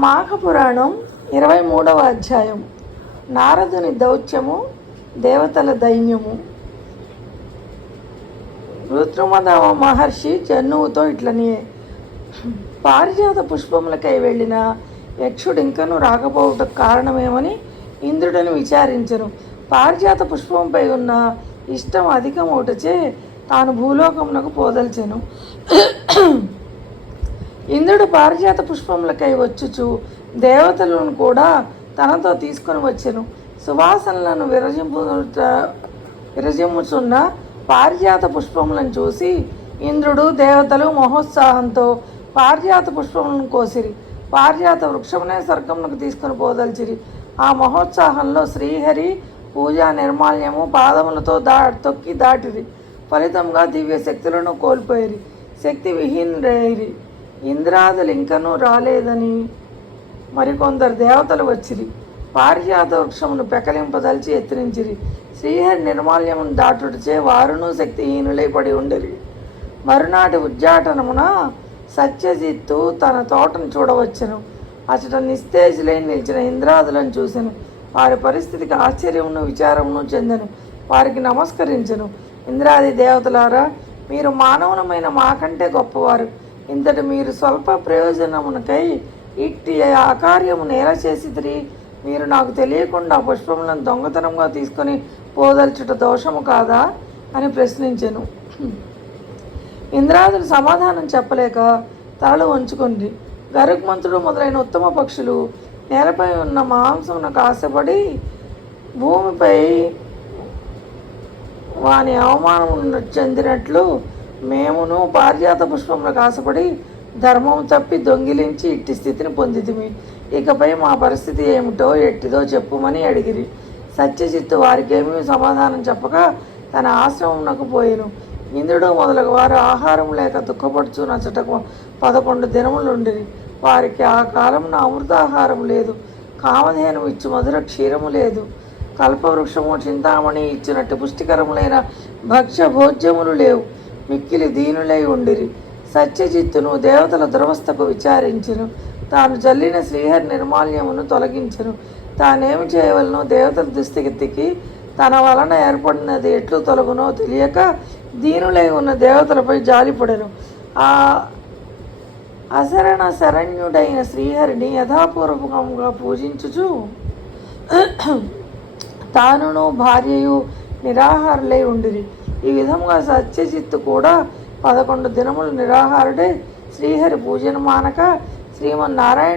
మాఘపురాణం 23వ అధ్యాయం. నారదుని దౌత్యము, దేవతల దైన్యము. రుద్రమదవ మహర్షి జన్నువుతో ఇట్లనియే, పారిజాత పుష్పములకై వెళ్ళిన యక్షుడు ఇంకనూ రాకపోవటకు కారణమేమని ఇంద్రుడిని విచారించను. పారిజాత పుష్పంపై ఉన్న ఇష్టం అధికమవుటచే తాను భూలోకమునకు పోదల్చెను. ఇంద్రుడు పారిజాత పుష్పములకై వచ్చుచు దేవతలను కూడా తనతో తీసుకొని వచ్చెను. సువాసనలను విరజిమ్ముచున్న పారిజాత పుష్పములను చూసి ఇంద్రుడు, దేవతలు మహోత్సాహంతో పారిజాత పుష్పములను కోసిరి. పారిజాత వృక్షమునే స్వర్గమునకు తీసుకుని పోదల్చిరి. ఆ మహోత్సాహంలో శ్రీహరి పూజా నిర్మాల్యము పాదములతో తొక్కి దాటిరి. ఫలితంగా దివ్య శక్తులను కోల్పోయిరి. శక్తి విహీనురైరి. ఇంద్రాదులు ఇంకనూ రాలేదని మరికొందరు దేవతలు వచ్చిరి. పారిజాత వృక్షమును పెకలింపదలిచి ఎత్తిరించిరి. శ్రీహరి నిర్మాల్యమును దాటుడిచే వారును శక్తిహీనులై పడి ఉండిరి. మరునాటి ఉద్యాటనమున సత్యజిత్తు తన తోటను చూడవచ్చును. అచట నిస్తేజులై నిలిచిన ఇంద్రాదులను చూసెను. వారి పరిస్థితికి ఆశ్చర్యమును విచారమును చెందెను. వారికి నమస్కరించెను. ఇంద్రాది దేవతలారా, మీరు మానవులమైన మాకంటే గొప్పవారు. ఇంతటి మీరు స్వల్ప ప్రయోజనమునకై ఇట్టి అకార్యమును ఎలా చేసిదిరి? మీరు నాకు తెలియకుండా పుష్పములను దొంగతనంగా తీసుకొని పోదల్చుట దోషము కాదా అని ప్రశ్నించెను. ఇంద్రాదులు సమాధానం చెప్పలేక తలలు వంచుకుంది. గరుగ్మంతుడు మొదలైన ఉత్తమ పక్షులు నేలపై ఉన్న మాంసమునకు ఆశపడి భూమిపై వాని అవమానమును చెందినట్లు మేమును పారిజాత పుష్పములకు ఆశపడి ధర్మము తప్పి దొంగిలించి ఇట్టి స్థితిని పొందితిమి. ఇకపై మా పరిస్థితి ఏమిటో ఎట్టిదో చెప్పుమని అడిగిరి. సత్యజిత్తు వారికేమీ సమాధానం చెప్పక తన ఆశ్రమమునకు పోయెను. ఇంద్రుడు మొదలగు వారు ఆహారం లేక దుఃఖపడుచు నచ్చటకు 11 దినములుండిరి. వారికి ఆ కాలమున అమృతాహారం లేదు. కామధేను ఇచ్చు మధుర క్షీరము లేదు. కల్పవృక్షము, చింతామణి ఇచ్చినట్టు పుష్టికరములైన భక్ష్య భోజ్యములు లేవు. మిక్కిలి దీనులై ఉండిరి. సత్యజిత్తును దేవతల దురవస్థకు విచారించెను. తాను జల్లిన శ్రీహరి నిర్మాల్యమును తొలగించెను. తానేమి చేయవలనో దేవతల దుస్థితికి తన వలన ఏర్పడినది ఎట్లు తొలగునో తెలియక దీనులై ఉన్న దేవతలపై జాలిపడెను. ఆ అశరణ శరణ్యుడైన శ్రీహరిని యథాపూర్వకంగా పూజించుచు తానును భార్యయు నిరాహారులై ఉండిరి. ఈ విధంగా సత్యజిత్తు కూడా 11 దినములు నిరాహారుడే శ్రీహరి పూజను మానక శ్రీమన్నారాయణ